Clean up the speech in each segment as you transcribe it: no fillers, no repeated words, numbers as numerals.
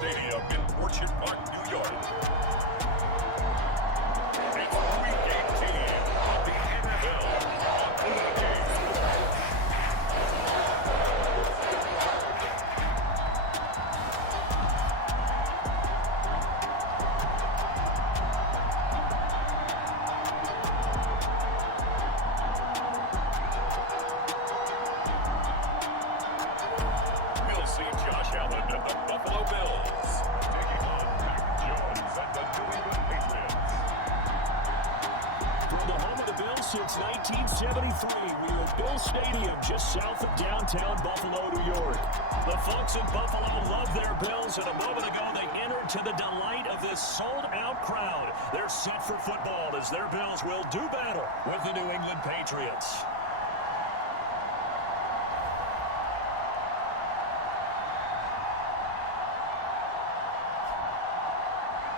Stadium in Orchard Park, New York. It's three-game team of the NFL on three-game sports. We'll see Josh Allen and the Buffalo Bills taking on Mac Jones and the New England Patriots. From the home of the Bills since 1973, we are at Bill Stadium just south of downtown Buffalo, New York. The folks in Buffalo love their Bills, and a moment ago they entered to the delight of this sold-out crowd. They're set for football as their Bills will do battle with the New England Patriots.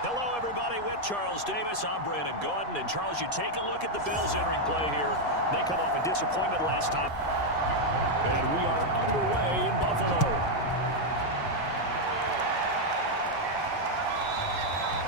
Hello, everybody. With Charles Davis, I'm Brandon Gordon. And, Charles, you take a look at the Bills entering play here. They come off a disappointment last time. And we are underway in Buffalo.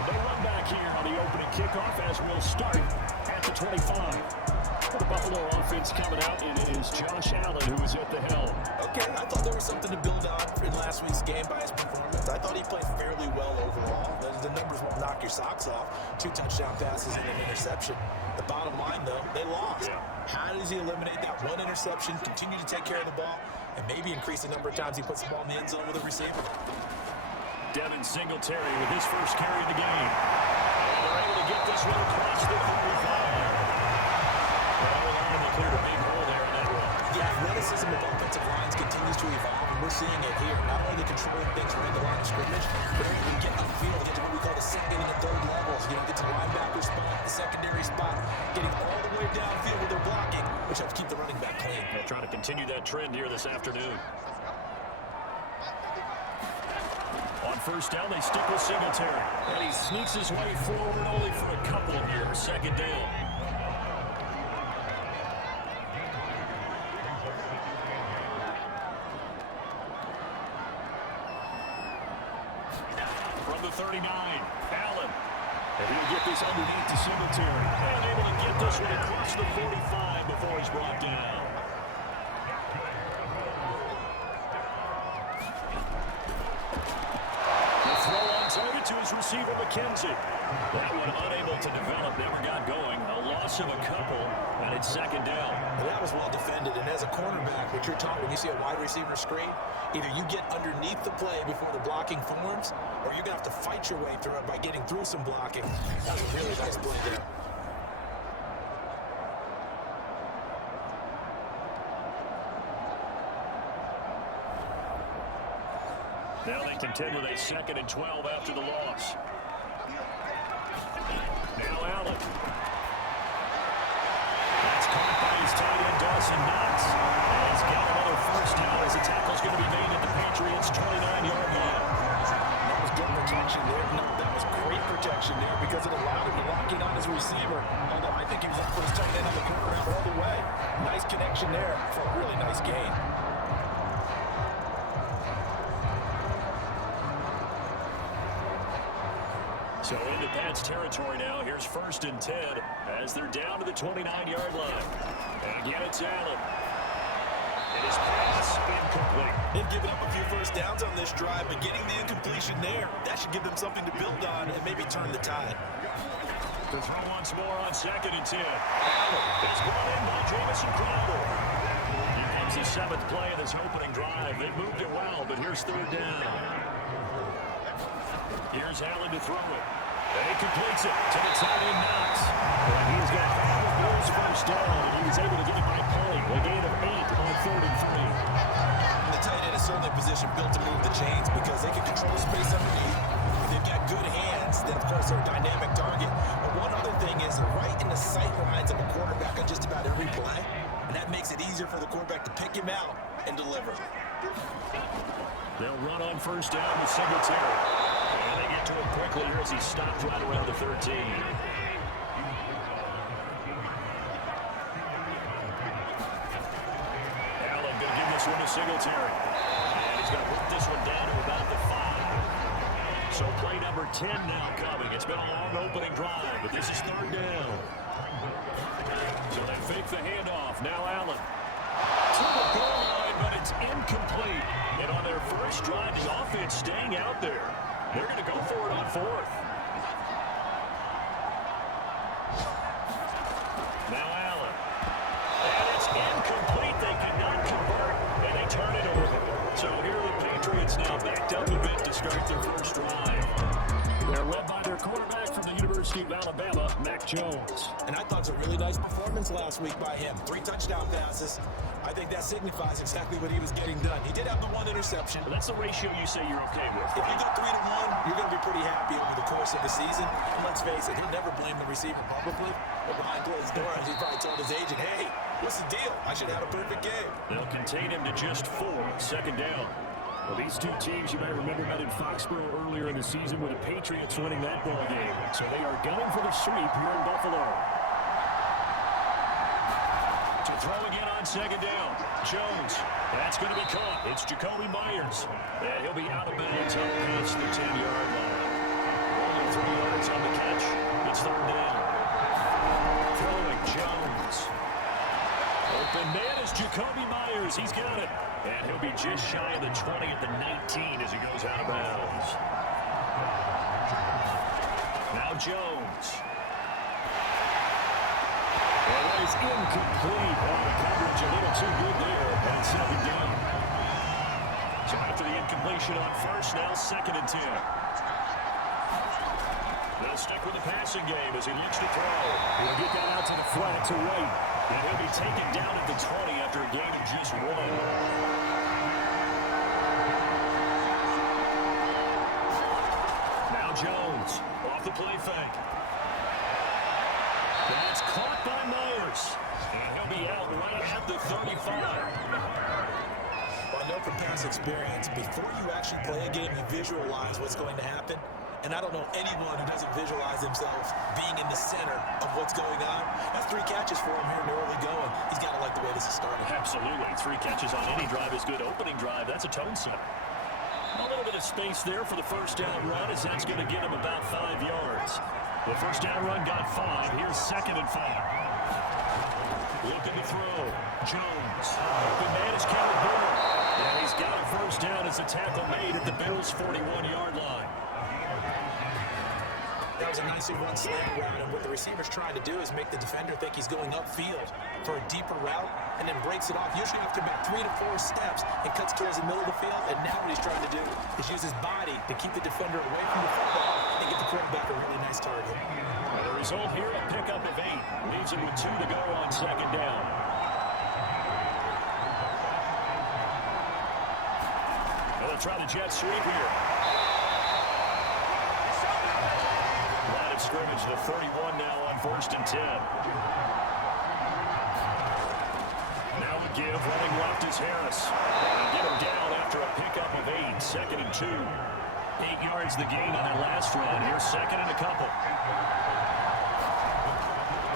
They run back here on the opening kickoff as we'll start at the 25. For the Buffalo offense coming out, it is Josh Allen who is at the helm. Okay, I thought there was something to build on in last week's game by his performance. I thought he played fairly well overall. The numbers won't knock your socks off. 2 touchdown passes and an interception. The bottom line, though, they lost. Yeah. How does he eliminate that one interception, continue to take care of the ball, and maybe increase the number of times he puts the ball in the end zone with a receiver? Devin Singletary with his first carry of the game. They're able to get this one across the 45. Clear to make hole there in that one. Yeah, athleticism of offensive lines continues to evolve, and we're seeing it here. Not only controlling things around the line of scrimmage, but even get upfield, get to what we call the second and the third levels. You know, get to the linebacker spot, the secondary spot, getting all the way downfield with their blocking, which helps keep the running back clean. They're trying to continue that trend here this afternoon. On first down, they stick with Singletary. And he sneaks his way forward only for a couple here. Second down. From the 39, Allen. And he'll get this underneath to Singletary. And able to get this one across the 45 before he's brought down. The throw on target to his receiver, McKenzie. That one unable to develop, never got going. A loss of a couple, and it's second down. Well, that was well defended, and as a cornerback, what you're taught when you see a wide receiver screen, either you get underneath the play before the blocking forms, or you're going to have to fight your way through it by getting through some blocking. That was a really nice play there. Now they contend with a 2nd and 12 after the loss. Now Allen. That's caught by his tight end, Dawson Knox. And he's got another first down as the tackle's going to be made at the Patriots' 29-yard line. That was good protection there. No, that was great protection there because it allowed him to lock in on his receiver. Although I think he was up for his tight end on the corner out all the way. Nice connection there for a really nice gain. So into Pats territory now. Here's 1st and 10 as they're down to the 29-yard line. And again, it's Allen. It is pass incomplete. They've given up a few first downs on this drive, but getting the incompletion there, that should give them something to build on and maybe turn the tide. The throw once more on 2nd and 10. Allen is brought in by Jamison Crowder. Here comes the 7th play of this opening drive. They moved it well, but here's 3rd down. Here's Allen to throw it. And he completes it to the tight end, Knox. And he's got half of Bills' first down, and he was able to get him by play. A gain of 8 on 3rd and 3. The tight end is certainly a position built to move the chains because they can control space underneath. If they've got good hands, then of course they're a dynamic target. But one other thing is they're right in the sight lines of a quarterback on just about every play. And that makes it easier for the quarterback to pick him out and deliver. They'll run on first down with Singletary. And they get to him quickly here as he stopped right around the 13. Allen going to give this one to Singletary. And he's going to put this one down to about the 5. So play number 10 now coming. It's been a long opening drive, but this is third down. So they fake the handoff. Now Allen. To the goal line, but it's incomplete. And on their first drive, the offense staying out there. They're going to go for it on fourth. Now Allen. And it's incomplete. They could not convert, and they turn it over. So here are the Patriots now backed up a bit to start their first drive. They're led by their quarterback from the University of Alabama, Mac Jones. And I thought it was a really nice performance last week by him. 3 touchdown passes. I think that signifies exactly what he was getting done. He did have the 1 interception. But that's the ratio you say you're okay with. If you go 3-1, you're going to be pretty happy over the course of the season. And let's face it, he'll never blame the receiver publicly. But behind closed doors, he probably told his agent, hey, what's the deal? I should have a perfect game. They'll contain him to just 4, second down. Well, these two teams, you might remember, met in Foxborough earlier in the season with the Patriots winning that ball game. So they are gunning for the sweep here in Buffalo. To throw again on second down. Jones. That's going to be caught. It's Jacoby Myers. And he'll be out of bounds up past the 10-yard line. Only 3 yards on the catch. It's third down. Throwing Jones. Open man is Jacoby Myers. He's got it. And he'll be just shy of the 20 at the 19 as he goes out of bounds. Now Jones. And that is incomplete. Oh, the coverage a little too good there on second down. So after the incompletion on first, now second and 10. They'll stick with the passing game as he looks to throw. He'll get that out to the flat to right. And he'll be taken down at the 20 after a gain of just 1. Now Jones off the play fake. That's caught by Myers. And he'll be out right at the 35. Well, I know from past experience, before you actually play a game, you visualize what's going to happen. And I don't know anyone who doesn't visualize themselves being in the center of what's going on. That's 3 catches for him here in the early going. He's got to like the way this is starting. Absolutely. 3 catches on any drive is good. Opening drive, that's a tone setter. A little bit of space there for the first down run, as that's going to get him about 5 yards. The first down run got 5. Here's second and 5. Looking to throw. Jones. The man is counted Burner. And he's got a first down as a tackle made at the Bills' 41-yard line. That was a nicely run slant route, and what the receiver's trying to do is make the defender think he's going upfield for a deeper route, and then breaks it off, usually after about 3 to 4 steps, and cuts towards the middle of the field. And now what he's trying to do is use his body to keep the defender away from the football and get the quarterback a really nice target. The result here, a pickup of 8. Leaves him with 2 to go on second down. They'll try the jet sweep here. Line of scrimmage, the 31 now on first and 10. Now a give, running left is Harris. And get him down after a pickup of 8, second and 2. 8 yards the gain on their last run. Here's second and a couple.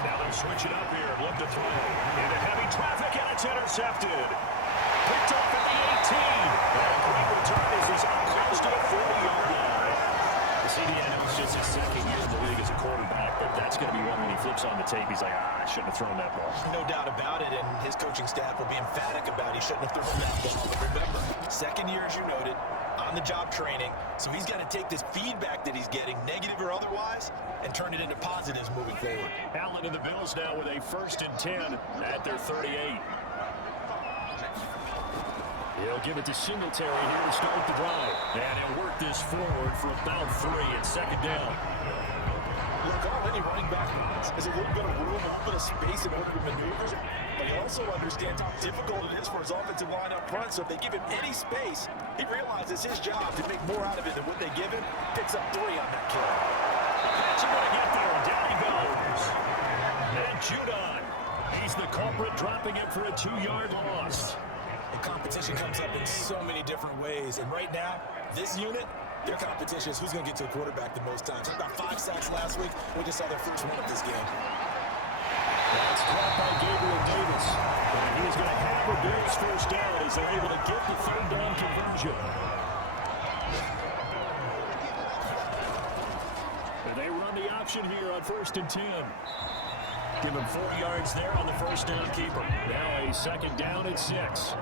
Now they'll switch it up here. Look to throw. Into heavy traffic, and it's intercepted. Picked off at the 18. And a great return as he's up close to the 40-yard line. See, I know it's just his second year in the league as a quarterback, but that's going to be one when he flips on the tape. He's like, I shouldn't have thrown that ball. No doubt about it, and his coaching staff will be emphatic about he shouldn't have thrown that ball. But remember, second year, as you noted, on-the-job training, so he's got to take this feedback that he's getting, negative or otherwise, and turn it into positives moving forward. Allen and the Bills now with a first and 10 at their 38. He'll give it to Singletary here to start the drive. And he'll work this forward for about 3 at second down. Look, all any running back needs is a little bit of room, a little bit of space in order to maneuver. But he also understands how difficult it is for his offensive line up front. So if they give him any space, he realizes his job to make more out of it than what they give him. Picks up 3 on that kill. That's going to get there. Down he goes. And Judon. He's the culprit, dropping it for a 2-yard loss. The competition comes up in so many different ways. And right now, this unit, their competition is who's going to get to the quarterback the most times. About 5 sacks last week. We just saw their first one of this game. That's caught by Gabriel Davis. And he is going to have a Bills first down as they're able to get the third down conversion. option here on 1st and 10. Give him 4 yards there on the first down keeper. Now a second down and 6.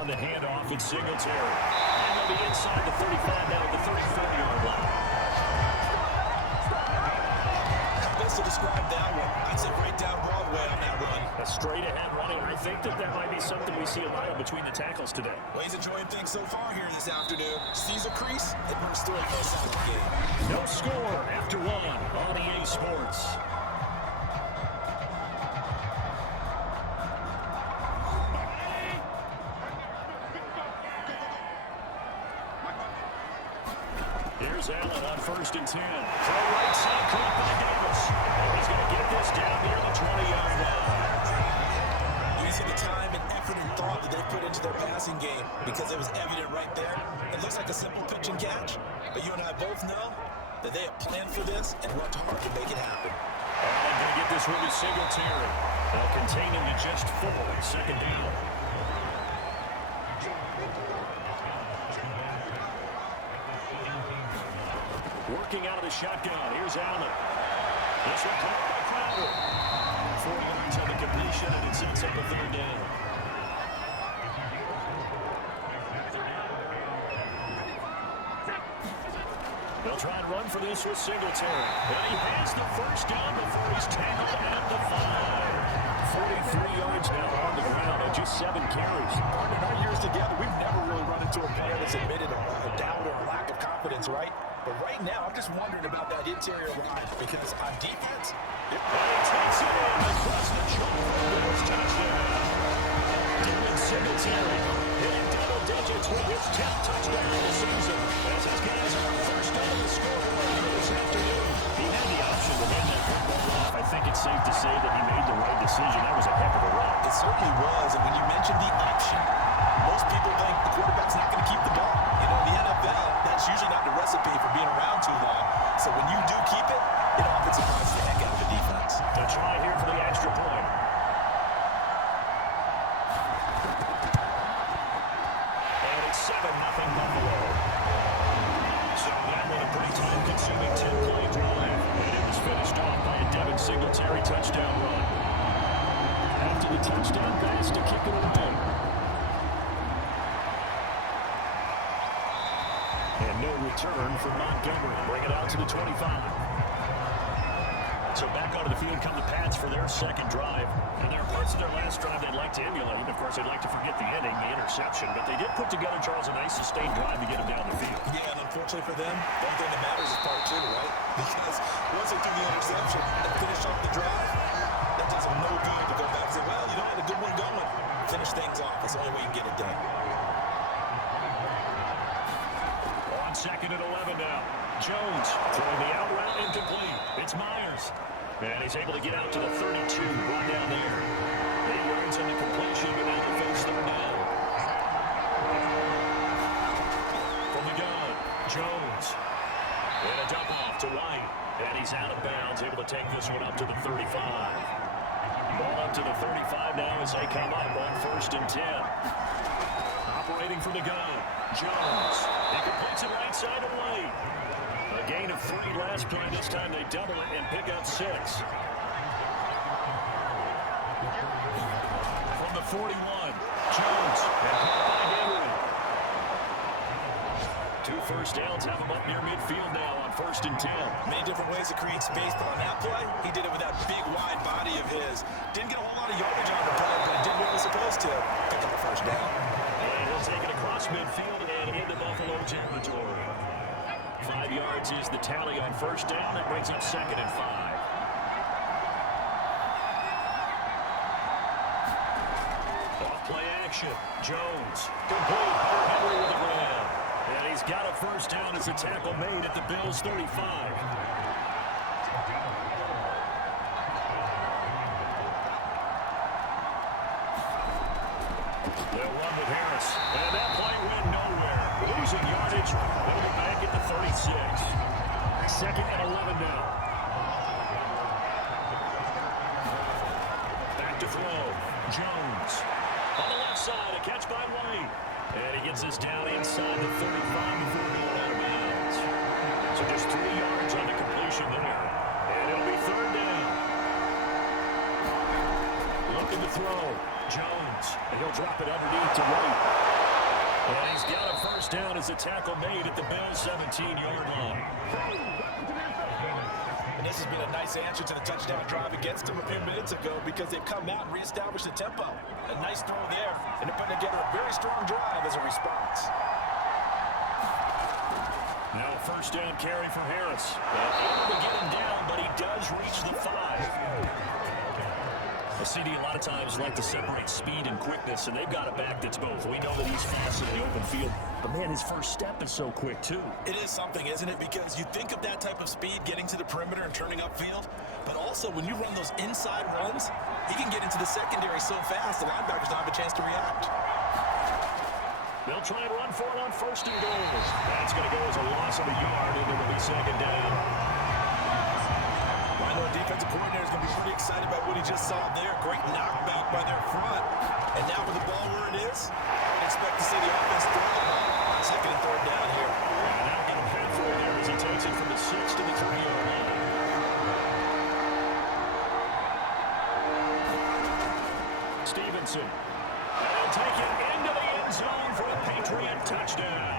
On the handoff, it's Singletary. And they'll be inside the 35 now at the 34-yard line. Best to describe that one. I'd say right down Broadway on that run. A straight-ahead running. I think that might be something we see a lot of between the tackles today. Well, he's enjoying things so far here this afternoon. Sees a crease, it bursts through for a second game. No score after 1 on EA Sports. Here's Allen on 1st and 10. Throw right side, caught by Davis. He's going to get this down near the 20-yard line. You see the time and effort and thought that they put into their passing game because it was evident right there. It looks like a simple pitch and catch, but you and I both know that they have planned for this and worked hard to make it happen. They're going to get this one to Singletary. They'll contain him to just 4. Second down. Working out of the shotgun. Here's Allen. This one caught by Crowder. 4 yards on the completion, and it sets up a third down. They'll try and run for this with Singletary. And he has the first down before he's tackled at the 5. 43 yards now on the ground and just 7 carries. In our years together, we've never really run into a player that's admitted a doubt or a lack of confidence, right? But right now, I'm just wondering about that interior line because on defense, he takes it in across the shoulder for his touchdown. Dylan Singletary hitting double digits with his 10th touchdown of the season. As his guys are first on the scoreboard here this afternoon. He had the option to hand that football off. I think it's safe to say that he made the right decision. That was a heck of a run. it certainly was. And when you mentioned the option, most people think the quarterback's not going to keep the ball. You know, in the NFL, that's usually not the recipe for being around too long. So when you do keep it, it often surprises the heck out of the defense. They'll try here for the extra point. And it's 7-0 Buffalo. So that one a pretty time-consuming 10-play drive. And it was finished off by a Devin Singletary touchdown run. After the touchdown pass to kick it away. And no return for Montgomery. Bring it out to the 25. So back onto the field come the Pats for their second drive. And there are parts of their last drive they'd like to emulate. Of course, they'd like to forget the ending, the interception. But they did put together, Charles, a nice sustained drive to get them down the field. Yeah, and unfortunately for them, the only thing that matters is part 2, right? Because once they do the interception and finish off the drive, that does them no good to go back and say, well, you know, I had a good one going. Finish things off. That's the only way you can get it done. On 2nd and 11 now. Jones throwing the out route incomplete. It's Myers. And he's able to get out to the 32, right down there. 8 yards on the completion, but now the first third down. From the gun, Jones. And a dump off to White. And he's out of bounds, able to take this one up to the 35. Ball up to the 35 now as they come up on 1st and 10. Operating from the gun, Jones. He completes it right side of White. A gain of 3 last play. This time they double it and pick up 6. From the 41, Jones. And caught by Henry. 2 first downs have him up near midfield now on 1st and 10. Many different ways to create space, but on that play, he did it with that big, wide body of his. Didn't get a whole lot of yardage on the play, but did what he was supposed to. Pick up a first down. And he'll take it across midfield and into Buffalo territory. 5 yards is the tally on 1st down. That brings up 2nd and 5. Off play action. Jones. Complete. Henry with a grab. And he's got a first down as a tackle made at the Bills' 35. They'll run with Harris. And that play went nowhere. Losing yardage. They'll be back at the 36. 2nd and 11 now. Back to throw. Jones. On the left side, a catch by White. And he gets this down inside the 35 before going out of bounds. So just 3 yards on the completion there. And it'll be third down. Looking to throw. Jones. And he'll drop it underneath to right. And he's got a first down as a tackle made at the Bills' 17-yard line. And this has been a nice answer to the touchdown drive against them a few minutes ago because they've come out and reestablished the tempo. A nice throw there, and they're putting together a very strong drive as a response. Now a first down carry for Harris. Able to get him down, but he does reach the 5. The CD a lot of times like to separate speed and quickness, and they've got a back that's both. We know that he's fast in the open field, but man, his first step is so quick too. It is something, isn't it? Because you think of that type of speed getting to the perimeter and turning upfield, but also when you run those inside runs, he can get into the secondary so fast the linebackers don't have a chance to react. They'll try and run for it on first and goal. That's going to go as a loss of a yard, and it'll be second down. I know the defensive coordinator is going to be pretty excited about what he just saw there. Great knockback by their front. And now with the ball where it is, I expect to see the offense throw it. Second and third down here. And now get him head for it there as he takes it from the 6 to the 3-yard line. Stevenson. And he'll take it into the end zone for a Patriot touchdown.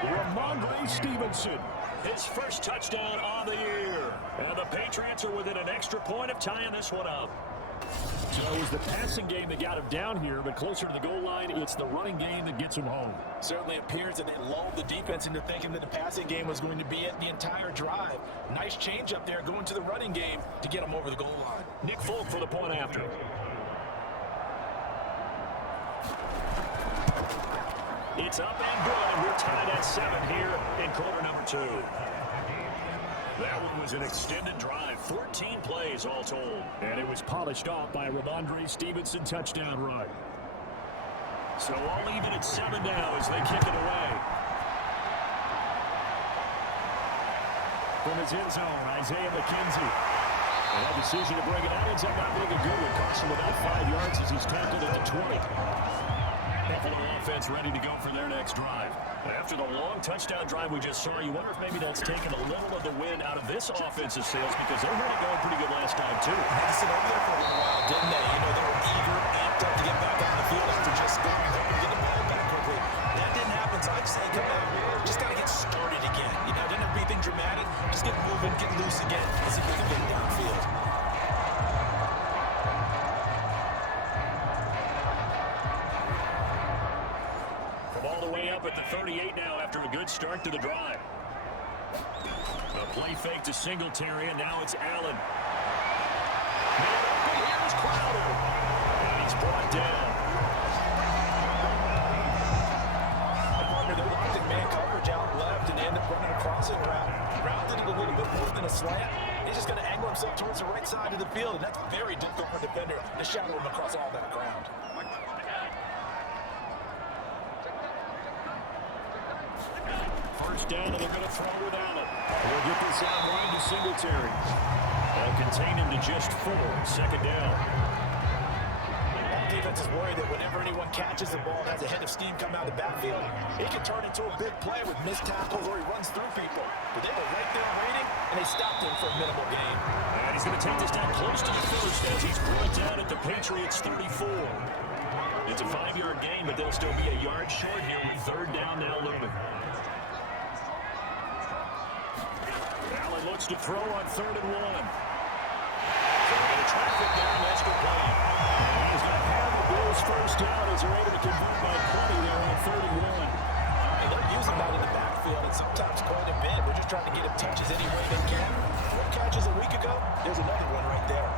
Ramondre Stevenson. His first touchdown on the year. And the Patriots are within an extra point of tying this one up. So it was the passing game that got him down here, but closer to the goal line, it's the running game that gets him home. Certainly appears that they lulled the defense into thinking that the passing game was going to be it the entire drive. Nice change up there going to the running game to get him over the goal line. Nick Folk for the point after. It's up and good, and we're tied at 7 here in quarter number 2. That one was an extended drive, 14 plays all told. And it was polished off by a Ramondre Stevenson touchdown run. So all even at 7 now as they kick it away. From his end zone, Isaiah McKenzie. And that decision to bring it out ends up not being a good one. Cost him about 5 yards as he's tackled at the 20. Buffalo offense ready to go for their next drive. After the long touchdown drive we just saw, you wonder if maybe that's taken a little of the wind out of this offensive sails because they had it going pretty good last time, too. They had to sit over there for a little while, didn't they? You know, they were eager, amped up to get back on the field after just going home and getting the ball back quickly. That didn't happen, so I'd say come out. Just got to get started again. You know, didn't have to be anything dramatic. Just get moving, get loose again. Let's see if we can get downfield. Up at the 38 now after a good start to the drive. The play fake to Singletary, and now it's Allen. Here's Crowder. And he's brought down. A partner that locked in man coverage out left and ended up running a crossing route. Rounded it a little bit more than a slant. He's just going to angle himself towards the right side of the field, and that's very difficult for a defender to shadow him across all that ground. First down, and they're going to throw with Allen. They'll get this out wide to Singletary. They'll contain him to just 4. Second down. Defense is worried that whenever anyone catches the ball and has a head of steam come out of the backfield, it can turn into a big play with missed tackles or he runs through people. But they were right there waiting, and they stopped him for a minimal gain. And he's going to take this down close to the first as he's brought down at the Patriots 34. It's a 5-yard gain, but they'll still be a yard short here with third down now looming. Allen looks to throw on 3rd and 1. So we're going to traffic down, that's good play. He's going to have the Bills first down as they're able to convert by 20 there on 3rd and 1. And they're using that in the backfield and sometimes quite a bit. We're just trying to get him touches any way they can. 4 catches a week ago, there's another one right there.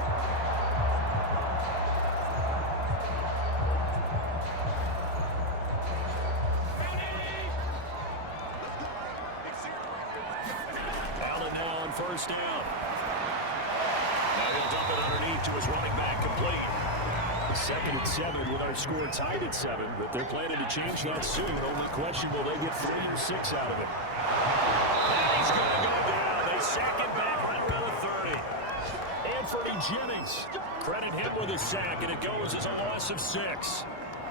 Allen now on first down. Now he'll dump it underneath to his running back, complete. 2nd and 7 with our score tied at 7, but they're planning to change that soon. Only question, will they get 3 or 6 out of it? And he's going to go down. They sack him back right around the 30. Anthony Jennings, credit him with a sack, and it goes as a loss of 6.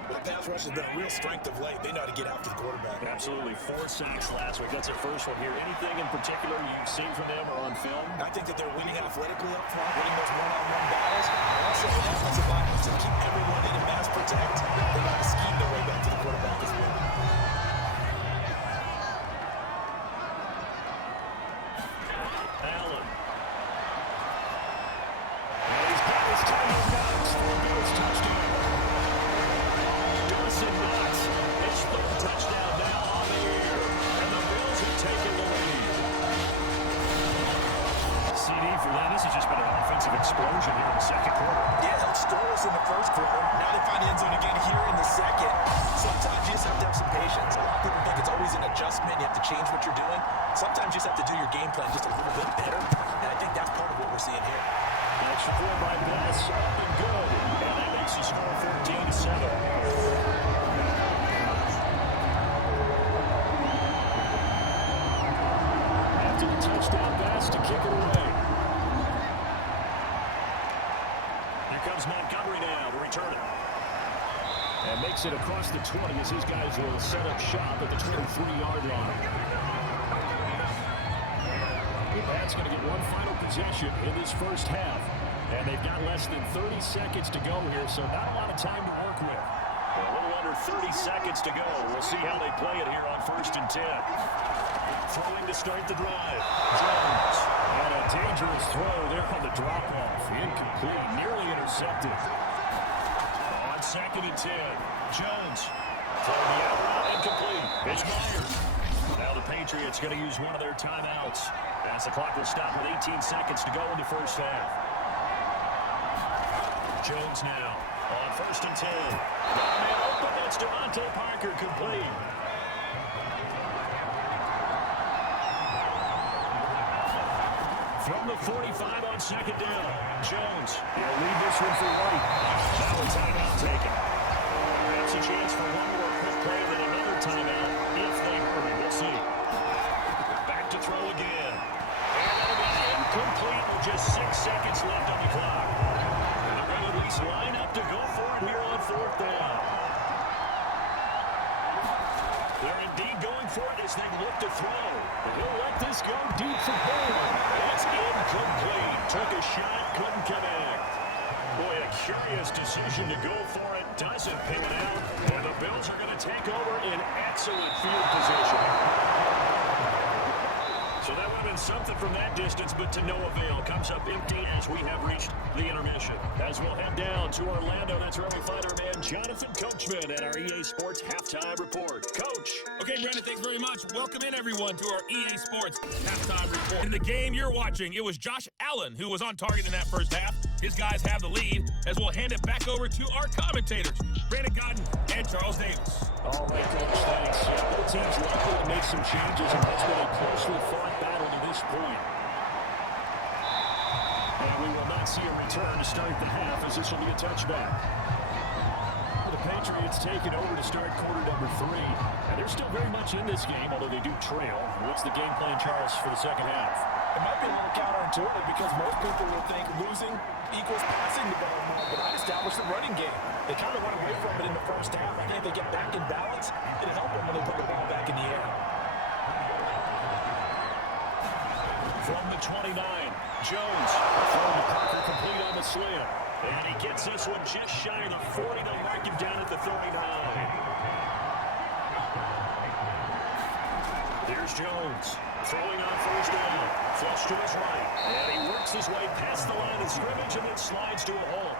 Well, pass rush has been a real strength of late. They know how to get after the quarterback. Absolutely. 4 sacks last week. That's their first one here. Anything in particular you've seen from them or on film? I think that they're winning athletically up front, winning those one-on-one battles. And also, the offensive line to keep everyone in and mass protect. They got to scheme their way back to the quarterback as well. Allen. And he's got his tight box for a Bills touchdown. Dawson Knox, his third touchdown now on the year. And the Bills have taken the lead. CD for them. This has just been an offensive explosion here in the second quarter. Yeah, helped stall us in the first quarter. Now they find the end zone again here in the second. Sometimes you just have to have some patience. A lot of people think it's always an adjustment. You have to change what you're doing. Sometimes you just have to do your game plan just a little bit better. And I think that's part of what we're seeing here. Extra point by Bass, up and good. And that makes the score 14-7. After the touchdown pass to kick it away. Here comes Montgomery now to return it. And makes it across the 20 as his guys will set up shop at the 23-yard line. That's going to get one final possession in this first half. And they've got less than 30 seconds to go here, so not a lot of time to work with. A little under 30 seconds to go. We'll see how they play it here on 1st and 10. Throwing to start the drive. Jones. And a dangerous throw there on the drop-off. Incomplete. Nearly intercepted. On 2nd and 10. Jones. Throw the out route. Incomplete. It's Myers. Now the Patriots going to use one of their timeouts. As the clock will stop with 18 seconds to go in the first half. Jones now on 1st and 10. Got a man open. That's Devontae Parker complete. From the 45 on 2nd down. Jones. He'll leave this one for White. Now a timeout taken. Perhaps a chance for one more quick play than another timeout if they hurry. We'll see. Back to throw again. And incomplete with just 6 seconds left on the clock. And the Red Wings line up to go for it here on 4th down. They're indeed going for it as they look to throw. He'll let this go deep for Bourne. That's incomplete. Took a shot, couldn't connect. Boy, a curious decision to go for it. Doesn't pin it out. And the Bills are going to take over in excellent field position. So that would have been something from that distance, but to no avail. Comes up empty as we have reached the intermission. As we'll head down to Orlando, that's where we find our man Jonathan Coachman at our EA Sports Halftime Report. Coach. Okay, Brandon, thanks very much. Welcome in, everyone, to our EA Sports Halftime Report. In the game you're watching, it was Josh Allen who was on target in that first half. His guys have the lead as we'll hand it back over to our commentators, Brandon Godden and Charles Davis. All right, Coach, thanks. Both teams likely to make some changes, and that's been a closely fought battle to this point. And we will not see a return to start the half as this will be a touchback. The Patriots take it over to start quarter number 3. And they're still very much in this game, although they do trail. What's the game plan, Charles, for the second half? It might be a little counterintuitive because most people will think losing equals passing the ball more, but I established the running game. They kind of went away from it in the first half. I think if they get back in balance, it'll help them when they put the ball back in the air. From the 29, Jones. Throw to Parker complete on the slam. And he gets this one just shy of the 40 to mark him down at the 39. There's Jones. Throwing on 1st down. Flush to his right. And he works his way past the line of scrimmage and then slides to a hole.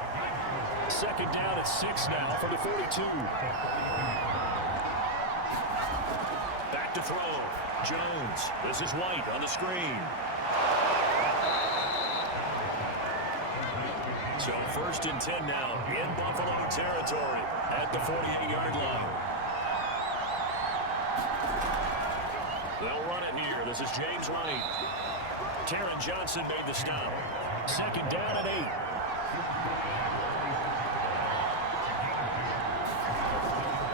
2nd down at 6 now from the 42. Back to throw. Jones. This is White on the screen. So 1st and 10 now in Buffalo territory at the 48-yard line. They'll run it here. This is James White. Taron Johnson made the stop. 2nd down and 8.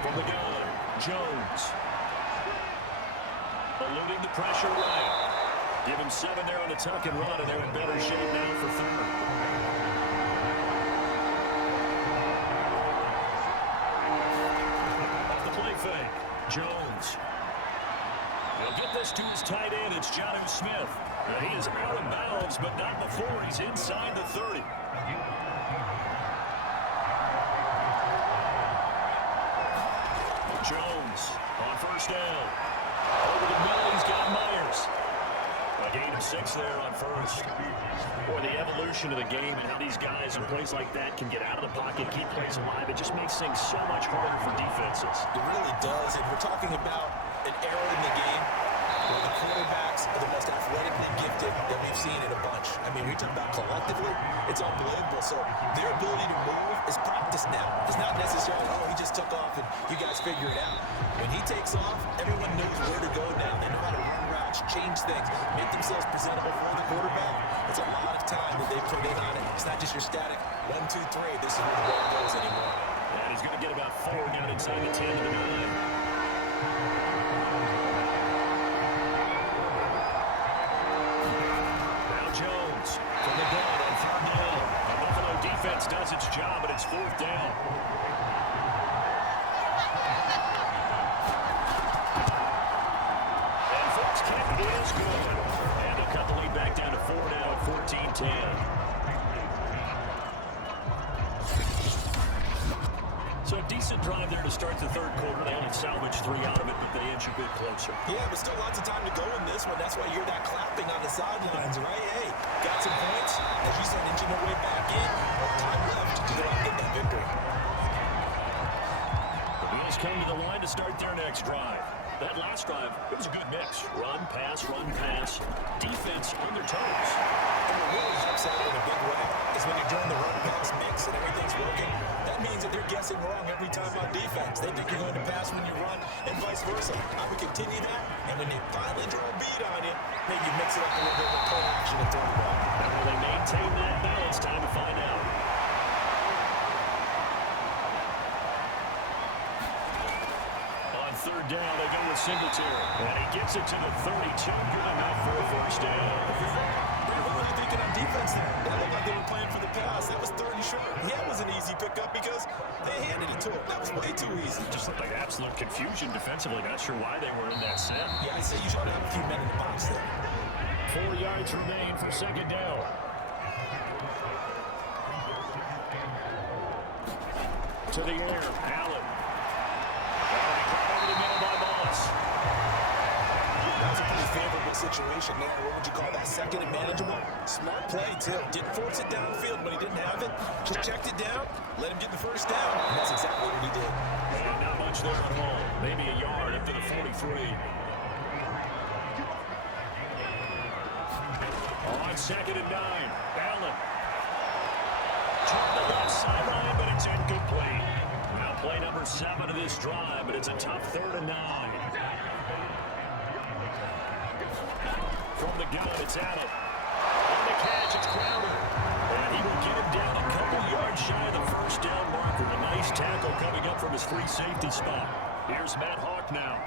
From the gun, Jones. Eluding the pressure right. Give him 7 there on the tuck and run, and they're in better shape now for 3rd. Jones. He'll get this to his tight end. It's Jonnu Smith. He is out of bounds, but not before he's inside the 30. Jones on first down. Over the middle, he's got Myers. A gain of 6 there on first. Boy, the evolution of the game and how these guys in plays like that can get out of the pocket, keep plays alive, it just makes things so much harder for defenses. It really does. And we're talking about an era in the game where the quarterbacks are the most athletically gifted that we've seen in a bunch. I mean, we talk about collectively, it's unbelievable. So their ability to move is practiced now. It's not necessarily, oh, he just took off and you guys figure it out. When he takes off, everyone knows where to go now. They know how to run routes, change things, make themselves presentable for the quarterback. It's a lot of time that they put in on it. It's not just your static 1, 2, 3. This is where the ball goes anymore. And he's going to get about 4 down inside the 10 to the 9. Jones from the gun on 3rd down. The Buffalo defense does its job, but it's 4th down. And first kick is good. And they'll cut the lead back down to 4 now at 14-10. So a decent drive there to start the 3rd quarter. They only salvaged 3 out of it, but they inch a bit closer. Yeah, but still lots of time to go in this one. That's why you hear that clapping on the sidelines, right? Hey, got some points. As you said, inching their way back in. No time left to go out and get that victory. The Bills come to the line to start their next drive. That last drive, it was a good mix. Run, pass, defense on their toes. And what really jumps out in a big way is when you're doing the run-pass mix and everything's working, that means that they're guessing wrong every time on defense. They think you're going to pass when you run and vice versa. I would continue that, and when they finally draw a beat on you, maybe mix it up a little bit with play action and throw the ball. And will they maintain that balance? Time to find out. On 3rd down, they go with Singletary. And he gets it to the 32. Good enough for a first down. They were really thinking on defense there. That looked like they were playing for the pass. That was 3rd and short. That was an easy pickup because they handed it to him. That was way too easy. Just looked like absolute confusion defensively. Not sure why they were in that set. Yeah, I'd say you should have a few men in the box there. 4 yards remain for 2nd down. To the air, Allen. Over the middle by Moss. That was a pretty favorable situation there. What would you call that? 2nd and manageable? Smart play, too. Didn't force it downfield when he didn't have it. Just checked it down, let him get the first down. And that's exactly what he did. And not much there at home. Maybe a yard up to the 43. On 2nd and 9, Allen. Toward the left sideline, but it's incomplete. Now play number 7 of this drive, but it's a tough 3rd and 9. From the gun, it's Allen. On the catch, it's Crowder. And he will get him down a couple yards shy of the first down marker. A nice tackle coming up from his free safety spot. Here's Matt Hawk now,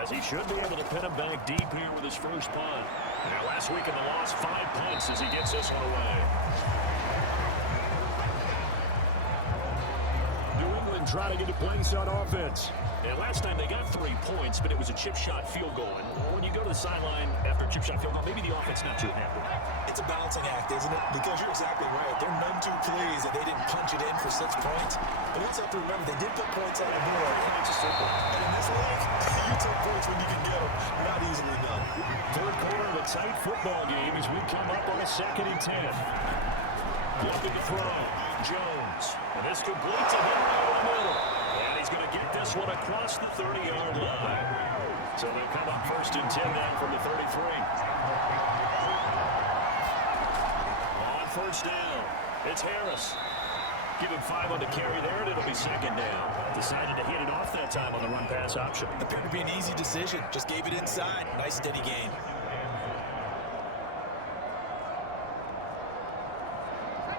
as he should be able to pin him back deep here with his first punt. Now, last week in the loss, 5 punts as he gets this one away. New England trying to get a place on offense. And last time they got 3 points, but it was a chip shot field goal. And when you go to the sideline after a chip shot field goal, maybe the offense not too happy. It's a balancing act, isn't it? Because you're exactly right. They're none too pleased that they didn't punch it in for 6 points. But let's have to remember, they did put points on the board. And in this league, you take points when you can get them. Not easily done. 3rd quarter of a tight football game as we come up on a 2nd and 10. Looking to throw. Jones. And this completes a hit right in the middle. And he's going to get this one across the 30-yard line. So they'll come up 1st and 10 now from the 33. On 1st down, it's Harris. Give him 5 on the carry there, and it'll be 2nd down. Decided to hit it off that time on the run-pass option. Appeared to be an easy decision. Just gave it inside. Nice, steady game.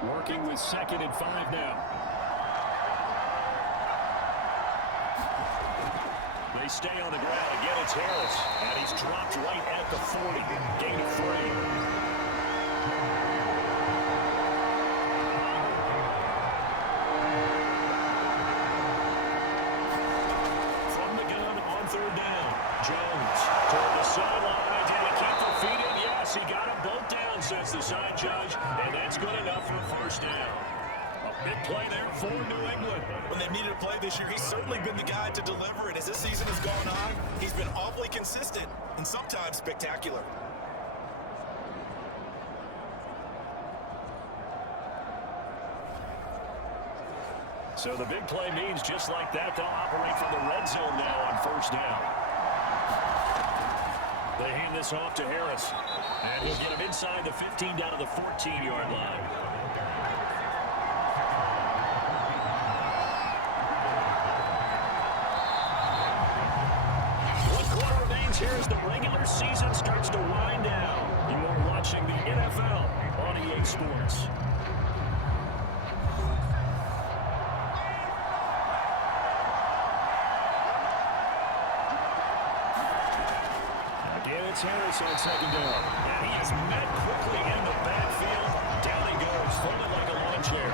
Working with 2nd and 5 now. They stay on the ground. Again, it's Harris. And he's dropped right at the 40. Gain of 3. From the gun on 3rd first down. A big play there for New England. When they've needed a play this year, he's certainly been the guy to deliver. And as this season has gone on, he's been awfully consistent and sometimes spectacular. So the big play means just like that, they'll operate from the red zone now on first down. They hand this off to Harris. And he'll get him inside the 15 down to the 14-yard line. Here as the regular season starts to wind down. You're watching the NFL on EA Sports. Again, it's Harris on second down. And he is met quickly in the backfield. Down he goes, folded like a lawn chair.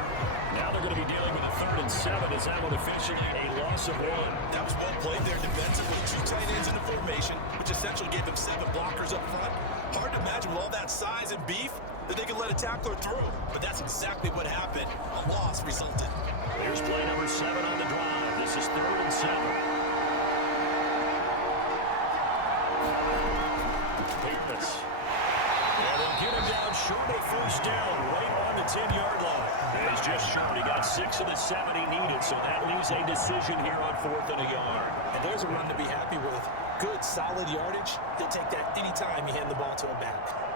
Now they're going to be dealing with a 3rd and 7 as that one officially a loss of 1. That was well played there defensively. 2 tight ends in the formation, which essentially gave them 7 blockers up front. Hard to imagine with all that size and beef that they could let a tackler through. But that's exactly what happened. A loss resulted. Here's play number 7 on the drive. This is 3rd and 7. Harris. And they'll get him down short of first down right on the 10-yard line. He's just short. He got 6 of the 7 he needed, so that leaves a decision here on 4th and a yard. And there's a run to be happy with. Good, solid yardage. He'll take that anytime you hand the ball to him back.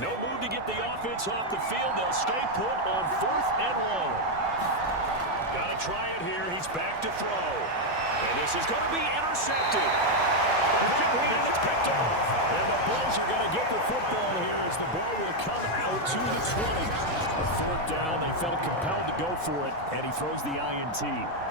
No move to get the offense off the field. They'll stay put on 4th and 1. Got to try it here. He's back to throw. And this is going to be intercepted. It's picked off. And the Bulls are going to get the football here as the ball will come out to the 20. A 4th down. They felt compelled to go for it, and he throws the INT.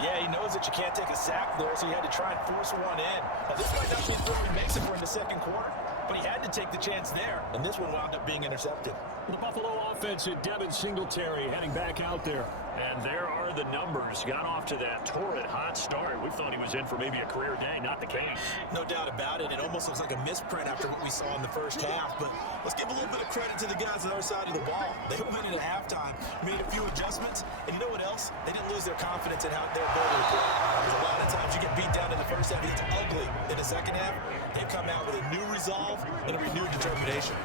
Yeah, he knows that you can't take a sack there, so he had to try and force one in. Now, this might not be the throw he makes it for in the 2nd quarter. But he had to take the chance there, and this one wound up being intercepted. The Buffalo offense at Devin Singletary heading back out there. And there are the numbers. Got off to that torrid hot start. We thought he was in for maybe a career day. Not the case. No doubt about it. It almost looks like a misprint after what we saw in the first half. But let's give a little bit of credit to the guys on the other side of the ball. They went in at halftime, made a few adjustments, and you know what else? They didn't lose their confidence in how their ability to play. Because a lot of times you get beat down in the first half, it's ugly. In the second half, they come out with a new resolve and a renewed determination.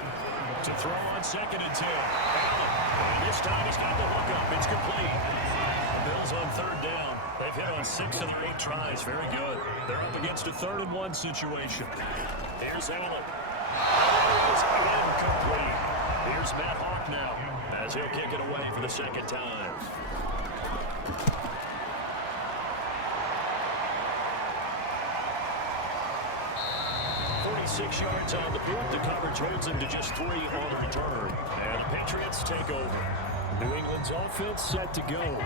To throw on 2nd and 10. And this time he's got the hook up. It's complete. The Bills on 3rd down. They've hit on 6 of their 8 tries. Very good. They're up against a 3rd and 1 situation. Here's Allen. It's incomplete. Here's Matt Hawk now as he'll kick it away for the 2nd time. 46 yards on the boot. The coverage holds him to just 3 on the return. And the Patriots take over. New England's offense set to go.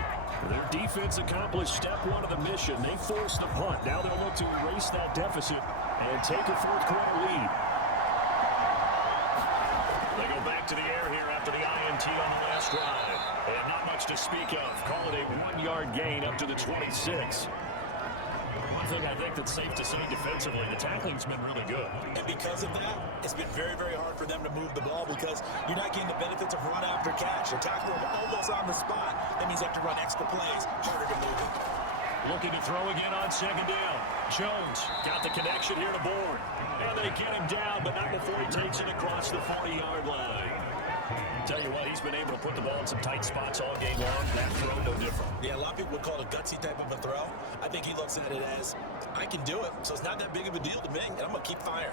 Their defense accomplished step 1 of the mission. They forced the punt. Now they'll look to erase that deficit and take a 4th quarter lead. They go back to the air here after the INT on the last drive. And not much to speak of. Call it a 1-yard gain up to the 26. One thing I think that's safe to say defensively, the tackling's been really good. And because of that, it's been very, very hard for them to move the ball because you're not getting the benefits of run after catch. You're tackling them almost on the spot. That means they have to run extra plays, harder to move it. Looking to throw again on 2nd down. Jones got the connection here to Bourne. And they get him down, but not before he takes it across the 40-yard line. Tell you what, he's been able to put the ball in some tight spots all game long. That throw, no different. Yeah, a lot of people would call it a gutsy type of a throw. I think he looks at it as, I can do it, so it's not that big of a deal to me, and I'm going to keep firing.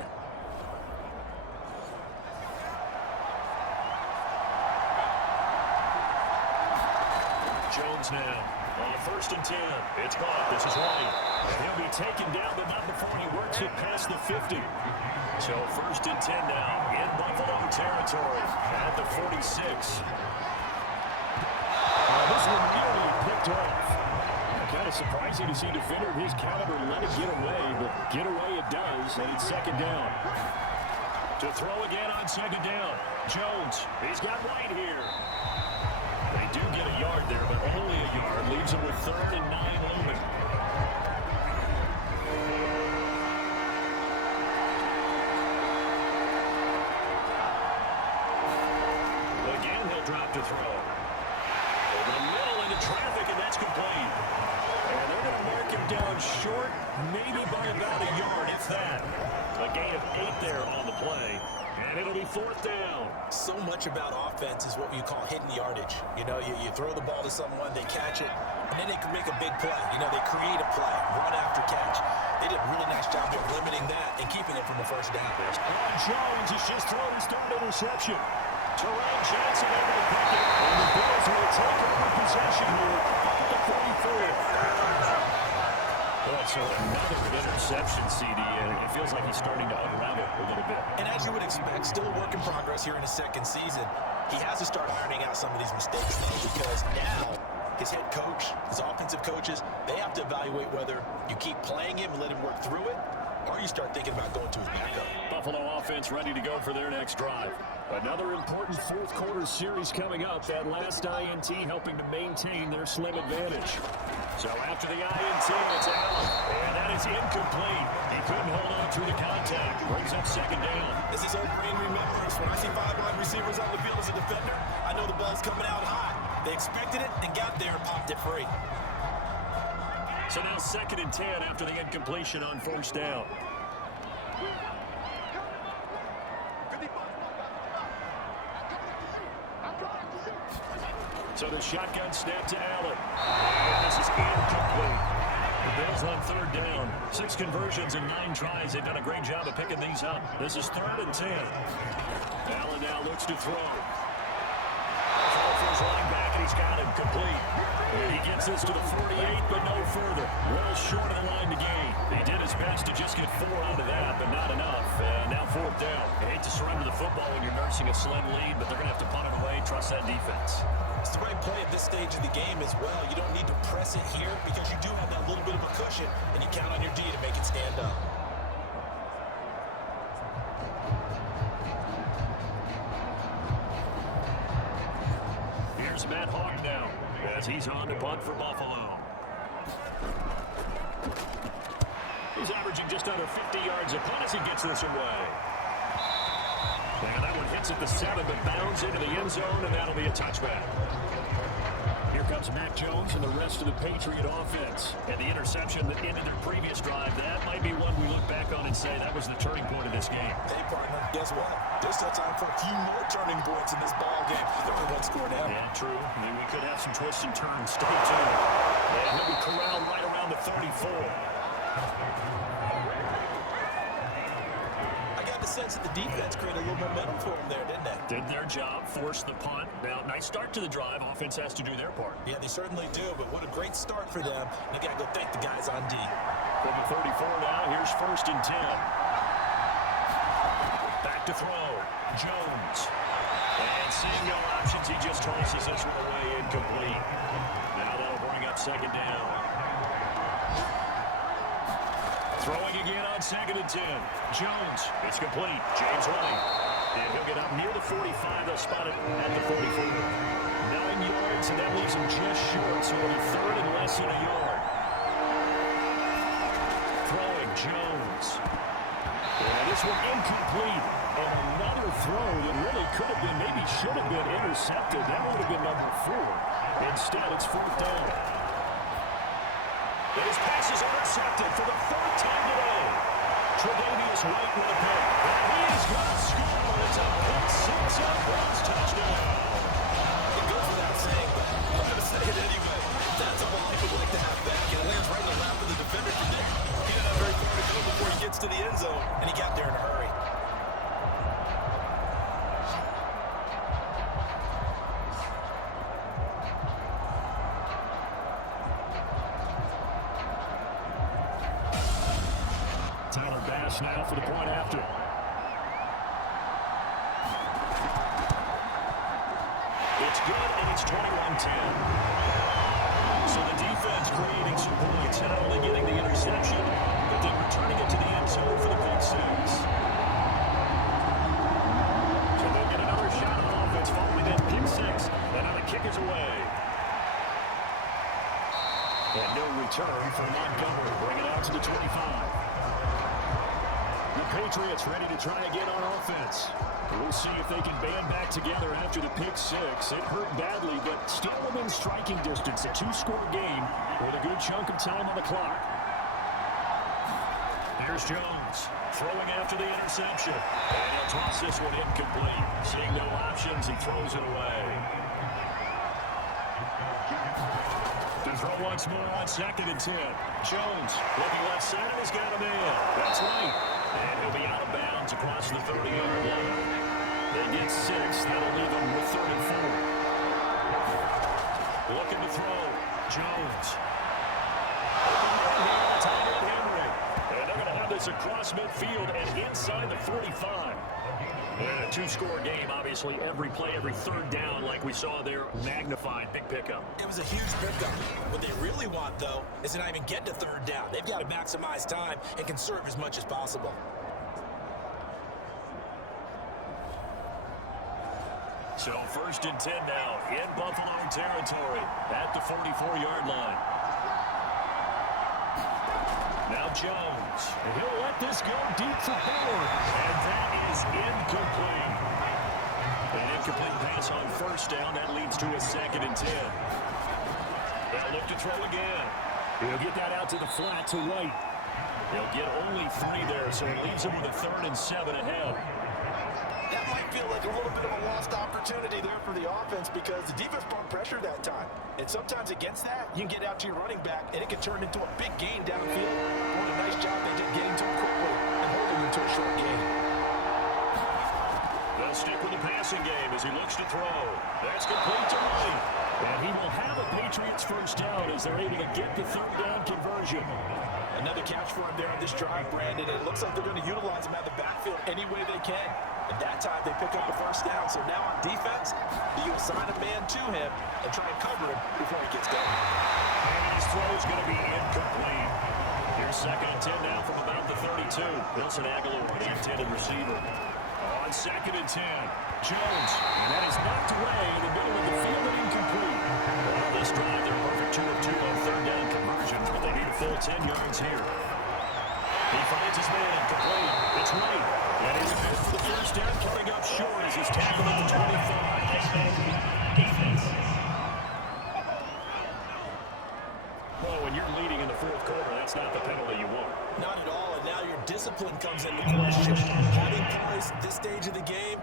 Jones now on 1st and 10. It's caught. This is White. And he'll be taken down, but not before he works it past the 50. So 1st and 10 now in Buffalo territory at the 46. This one nearly picked off. Kind of surprising to see a defender of his caliber let it get away, but get away it does, and it's 2nd down. To throw again on second down. Jones, he's got White here. They do get a yard there, but only a yard. Leaves them with 3rd and 9 looming. Again, he'll drop to throw. Over the middle into traffic, and that's complete. And they're going to mark him down short, maybe by about a yard, if that. A gain of 8 there on the play. And it'll be 4th down. So much about offense is what you call hidden yardage. You know, you throw the ball to someone, they catch it, and then they can make a big play. You know, they create a play, run after catch. They did a really nice job of limiting that and keeping it from the first down. Jones has just thrown his 3rd interception. Terrell Johnson over the pocket, and the Bills will take over possession here at the 44. Well, so another interception, CD, and it feels like he's starting to unravel a little bit. And as you would expect, still a work in progress here in his 2nd season. He has to start ironing out some of these mistakes now, because now his head coach, his offensive coaches, they have to evaluate whether you keep playing him and let him work through it, or you start thinking about going to his backup. Buffalo offense ready to go for their next drive. Another important 4th quarter series coming up. That last INT helping to maintain their slim advantage. So after the INT, it's Allen. And that is incomplete. He couldn't hold on through the contact. Brings up 2nd down. This is old brain remembrance. When I see 5 wide receivers on the field as a defender, I know the ball's coming out high. They expected it and got there and popped it free. So now 2nd and 10 after the incompletion on 1st down. So the shotgun snap to Allen. And this is incomplete. The Bills on 3rd down. 6 conversions and 9 tries. They've done a great job of picking these up. This is 3rd and 10. Allen now looks to throw. Throw for his line back, and he's got it complete. And he gets this to the 48, but no further. Well short of the line to gain. He did his best to just get 4 out of that, but not enough. And now 4th down. You hate to surrender the football when you're nursing a slim lead, but they're going to have to punt it away. Trust that defense. It's the right play at this stage of the game as well. You don't need to press it here because you do have that little bit of a cushion, and you count on your D to make it stand up. Here's Matt Hawk now as he's on to punt for Buffalo. He's averaging just under 50 yards a punt as he gets this away. And that one hits at the 7, but bounds into the end zone, and that'll be a touchback. Here comes Mac Jones and the rest of the Patriot offense. And the interception that ended their previous drive, that might be one we look back on and say that was the turning point of this game. Hey, partner, guess what? There's still time for a few more turning points in this ball game. They're one score down. Yeah, true. I mean, we could have some twists and turns. Stay tuned. And he'll be corralled right around the 34. Sense that the defense created a little momentum for them there, didn't they? Did their job, forced the punt. Now, nice start to the drive. Offense has to do their part. Yeah, they certainly do, but what a great start for them. They got to go thank the guys on D. From the 34 now, here's 1st and 10. Back to throw. Jones. And seeing no options, he just tosses this one away incomplete. Now that'll bring up 2nd down. Throwing again on 2nd and 10. Jones, it's complete. James White. And he'll get up near the 45. They'll spot it at the 44. 9 yards, and that leaves him just short. So it'll be 3rd and less than a yard. Throwing Jones. And this one incomplete. And another throw that really could have been, maybe should have been intercepted. That would have been number 4. Instead, it's 4th down. His pass is intercepted for the 3rd time today. Tre'Davious White with a pick. He is going to score. It's a pick 6 on Browns touchdown. It goes without saying, but I'm going to say it anyway. That's a ball he would like to have back, and it lands right in the lap of the defender from there. He didn't have very far to go before he gets to the end zone, and he got there in a hurry. Now for the point after. It's good, and it's 21-10. So the defense creating some points, not only getting the interception, but then returning it to the end zone for the pick 6. And no return for Montgomery. Bring it out to the 25. The Patriots ready to try again on offense. We'll see if they can band back together after the pick six. It hurt badly, but still within striking distance. A two-score game with a good chunk of time on the clock. Here's Jones throwing after the interception. And he'll toss this one incomplete. Seeing no options, he throws it away. To throw once more on 2nd and 10. Jones looking left side and has got a man. That's right. And he'll be out of bounds across the 30-yard line. They get 6. That'll leave them with 3rd and 4. Looking to throw. Jones. And they're going to have this across midfield and inside the 45. And a two-score game, obviously, every play, every third down, like we saw there, magnified. Big pickup. It was a huge pickup. What they really want, though, is to not even get to 3rd down. They've got to maximize time and conserve as much as possible. So 1st and 10 now in Buffalo territory at the 44-yard line. Now Jones. And he'll let this go deep for Howard. And that is incomplete. An incomplete pass on 1st down. That leads to a 2nd and 10. They'll look to throw again. He'll get that out to the flat to right. He'll get only 3 there, so it leaves him with a 3rd and 7 ahead. That might feel like a little bit of a lost opportunity there for the offense because the defense brought pressure that time. And sometimes against that, you can get out to your running back, and it can turn into a big gain downfield. What a nice job they did getting to him quickly and holding him to a short gain. They'll stick with the passing game as he looks to throw. That's complete to right. And he will have a Patriots 1st down as they're able to get the 3rd down conversion. Another catch for him there on this drive, Brandon, and it looks like they're going to utilize him at the backfield any way they can. At that time, they pick up the 1st down, so now on defense, you assign a man to him and try and cover him before he gets going. And his throw is going to be incomplete. Here's 2nd and 10 now from about the 32. Wilson Aguilar, the intended receiver. On 2nd and 10, Jones. And that is knocked away in the middle of the field and incomplete. On this drive, they're perfect 2 of 2 on 3rd down conversions, but they need a full 10 yards here. He finds his man incomplete. It's right. And he's good for the 1st down, coming up short as he's tackled at the 25. Oh, when you're leading in the 4th quarter, that's not the penalty you want. Not at all, and now your discipline comes into question. Having points at this stage of the game,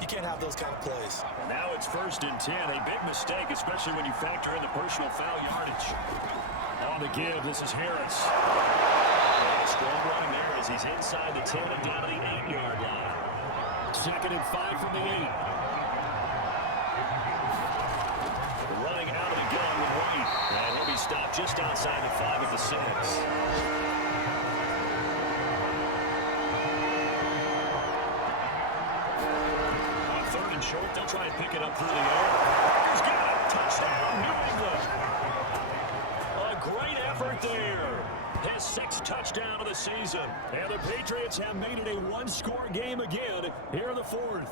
you can't have those kind of plays. Now it's 1st and 10, a big mistake, especially when you factor in the personal foul yardage. On the give, this is Harris. Strong running there as he's inside the 10 and down to the 8-yard line. 2nd and 5 from the 8. Running out of the gun with White. And he'll be stopped just outside the 5 of the 6. On 3rd and short, they'll try and pick it up through the air. He's got it. Touchdown, New England. A great effort there. His 6th touchdown of the season. And the Patriots have made it a one-score game again here in the 4th.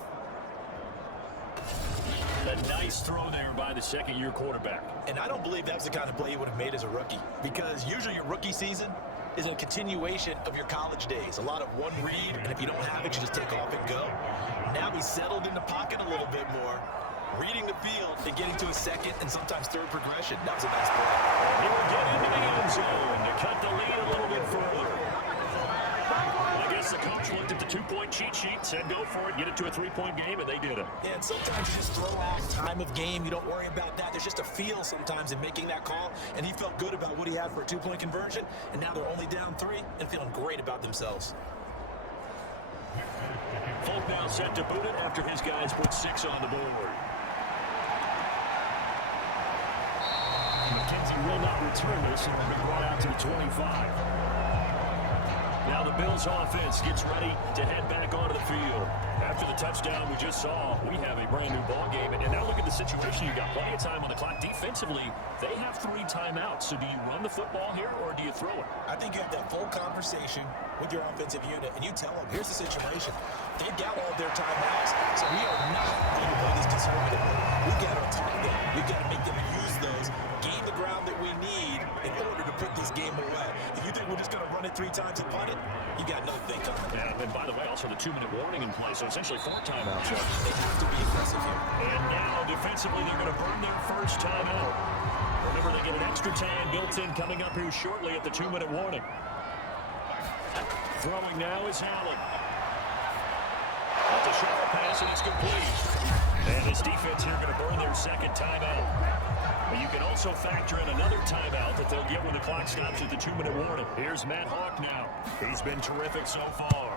A nice throw there by the second-year quarterback. And I don't believe that was the kind of play he would have made as a rookie because usually your rookie season is a continuation of your college days. A lot of one read, and if you don't have it, you just take off and go. Now he's settled in the pocket a little bit more, reading the field and getting to a 2nd and sometimes 3rd progression. That was a nice play. He will get into the end zone to cut the lead a little bit further. I guess the coach looked at the 2-point cheat sheet, said go for it, get it to a 3-point game, and they did it. And sometimes you just throw out time of game. You don't worry about that. There's just a feel sometimes in making that call, and he felt good about what he had for a 2-point conversion, and now they're only down 3 and feeling great about themselves. Folk now set to boot it after his guys put 6 on the board. McKenzie will not return this, and will be brought out to the 25. Now the Bills offense gets ready to head back onto the field. After the touchdown we just saw, we have a brand new ball game. And now look at the situation. You've got plenty of time on the clock. Defensively, they have 3 timeouts. So do you run the football here or do you throw it? I think you have that full conversation with your offensive unit, and you tell them, here's the situation. They've got all of their timeouts, so we are not going to play this conservatively. We've got to attack them. We've got to make them use those, gain the ground ground that we need in order to put this game away. If you think we're just going to run it 3 times and punt it, you got no think on it. And by the way, also the 2-minute warning in place, so essentially 4 timeouts. They have to be aggressive here. And now, defensively, they're going to burn their first timeout. Remember, they get an extra time built in coming up here shortly at the 2-minute warning. Throwing now is Allen. That's a sharp pass, and it's complete. And this defense here going to burn their second timeout. But you can also factor in another timeout that they'll get when the clock stops at the 2-minute warning. Here's Matt Hawk now. He's been terrific so far.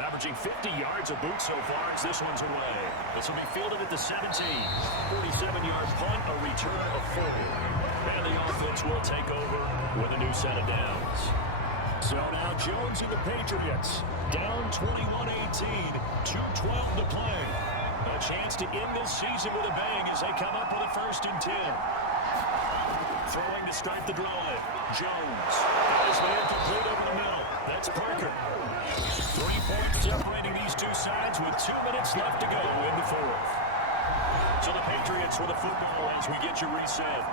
Averaging 50 yards a boot so far as this one's away. This will be fielded at the 17. 47-yard punt, a return of 40. And the offense will take over with a new set of downs. So now Jones and the Patriots down 21-18, 2:12 to play. A chance to end this season with a bang as they come up with a 1st and 10. Throwing to start the drive. Jones has been incomplete over the middle. That's Parker. 3 points separating these two sides with 2 minutes left to go in the 4th. So the Patriots with a football as we get you reset.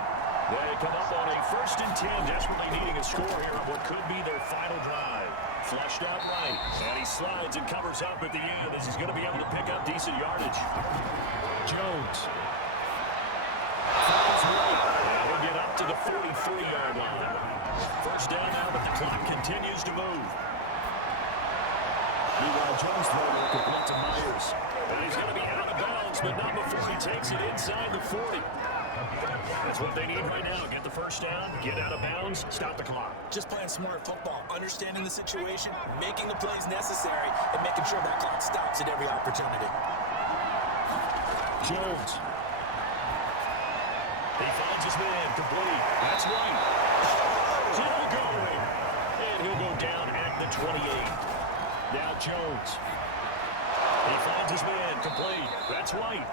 They come up on a 1st and 10, desperately needing a score here on what could be their final drive. Flushed out right, and he slides and covers up at the end as he's going to be able to pick up decent yardage. Jones. And he'll get up to the 43-yard line. First down now, but the clock continues to move. Meanwhile, Jones throwing a complete to Myers. And he's going to be out of bounds, but not before he takes it inside the 40. That's what they need right now. Get the first down, get out of bounds, stop the clock. Just playing smart football, understanding the situation, making the plays necessary, and making sure that clock stops at every opportunity. Jones. He finds his man, complete. That's right. Still going. And he'll go down at the 28. Now Jones. He finds his man, complete. That's White.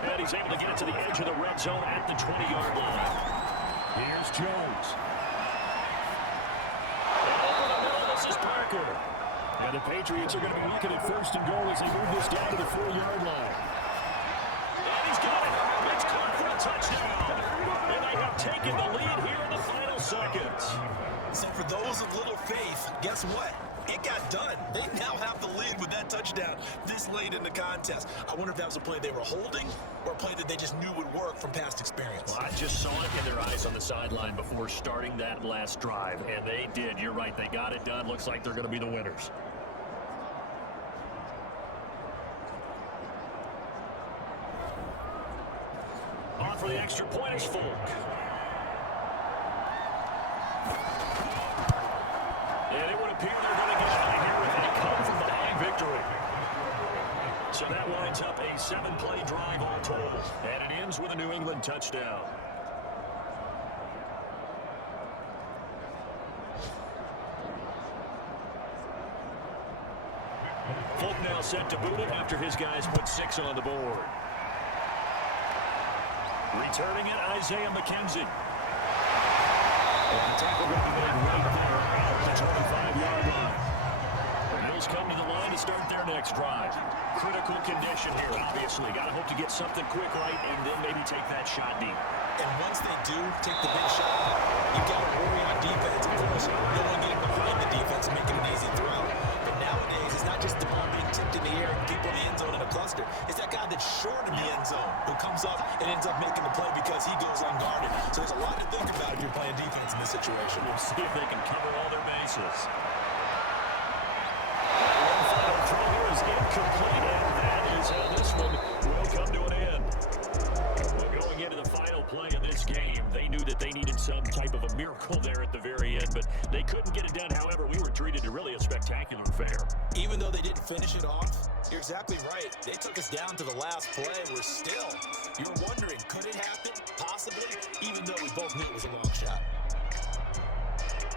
And he's able to get it to the edge of the red zone at the 20-yard line. Here's Jones. And over the middle, this is Parker. And the Patriots are going to be looking at 1st and goal as they move this down to the 4-yard line. And he's got it. It's caught for a touchdown. And they have taken the lead here in the final seconds. So for those of little faith, guess what? It got done. They now have the lead with that touchdown this late in the contest. I wonder if that was a play they were holding or a play that they just knew would work from past experience. Well, I just saw it in their eyes on the sideline before starting that last drive, and they did. You're right. They got it done. Looks like they're going to be the winners. On for the extra point is Folk. And it would appear they're going to get out of here with a come-from-behind victory. So that winds up a 7-play drive all told. And it ends with a New England touchdown. Folk now set to boot it after his guys put 6 on the board. Returning it, Isaiah McKenzie. And the tackle will be made right there at the 25-yard line. The Bills come to the line to start their next drive. Critical condition here, obviously. Got to hope to get something quick right and then maybe take that shot deep. And once they do take the big shot, you've got to worry on defense. Of course, you don't want to get behind the defense and make it an easy throw. But nowadays, it's not just the ball being tipped in the air and people in the end zone in a cluster. It's that guy that's short of the end zone who comes up and ends up making the play because he goes unguarded. So there's a lot to think about if you're playing defense in this situation. We'll see if they can cover all their bases. One final throw here is incomplete, and that is how this one will come to an end. Well, going into the final play of this game, they knew that they needed some type of a miracle there at the very end, but they couldn't get it done. However, we were treated to really a spectacular affair. Even though they didn't finish it off, you're exactly right. They took us down to the last play. You're wondering, could it happen? Possibly, even though we both knew it was a long shot.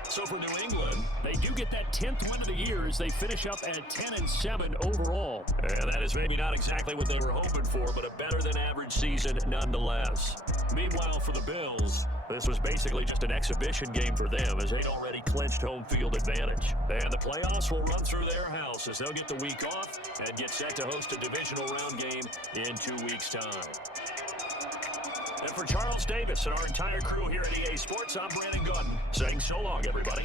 So for New England, they do get that 10th win of the year as they finish up at 10-7 overall. And that is maybe not exactly what they were hoping for, but a better than average season nonetheless. Meanwhile, for the Bills, this was basically just an exhibition game for them as they'd already clinched home field advantage. And the playoffs will run through their house as they'll get the week off and get set to host a divisional round game in 2 weeks' time. And For Charles Davis and our entire crew here at EA Sports, I'm Brandon Gordon saying so long, everybody.